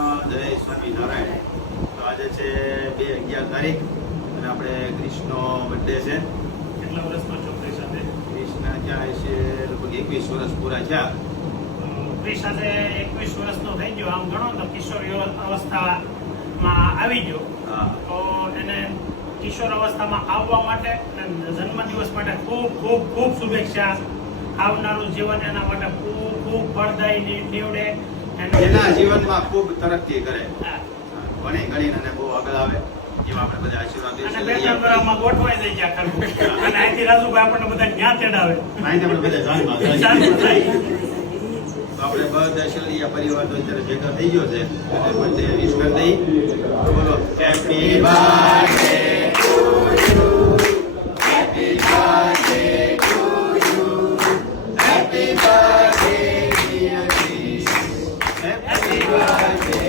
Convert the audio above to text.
કૃષ્ણ, જય સ્વામિનારાયણ. તો આજે છે 2/11 તારીખ અને આપણે કૃષ્ણનો બર્થડે છે. કેટલા વર્ષનો છો ક્રિશ સાથે? કૃષ્ણ ક્યાં છે લગભગ 21 વર્ષ પૂરા થયા. ક્રિશ સાથે 21 વર્ષનો થઈ ગયો. આમ ગણો તો કિશોરી અવસ્થામાં આવી ગયો. હા. તો એને કિશોર અવસ્થામાં આવવા માટે જન્મદિવસ માટે ખૂબ ખૂબ ખૂબ શુભેચ્છા. આવનારું જીવન એના માટે ખૂબ ખૂબ ફળદાયી નીવડે. એના જીવનમાં ખૂબ તરક્કી કરે, હા. ભણી ગણીને અને બહુ આગળ આવે એવા આપણે બધા આશીર્વાદ અને દઈશું. 2-3 વર્ષમાં ગોઠવાઈ જાય છે આખા. અને અહીંથી રાજુભાઈ આપણને બધા ન્યા તેડાવે. અહીં આપણે બધા જાનમાં ચાલુ થાય. તો આપણે બધા શેલિયા પરિવાર તો અત્યારે ભેગા થઈ ગયો છે અને બર્થડે વિશ કરી દઈ. તો બોલો happy birthday to you, happy birthday to you, happy birthday dear Krish, happy birthday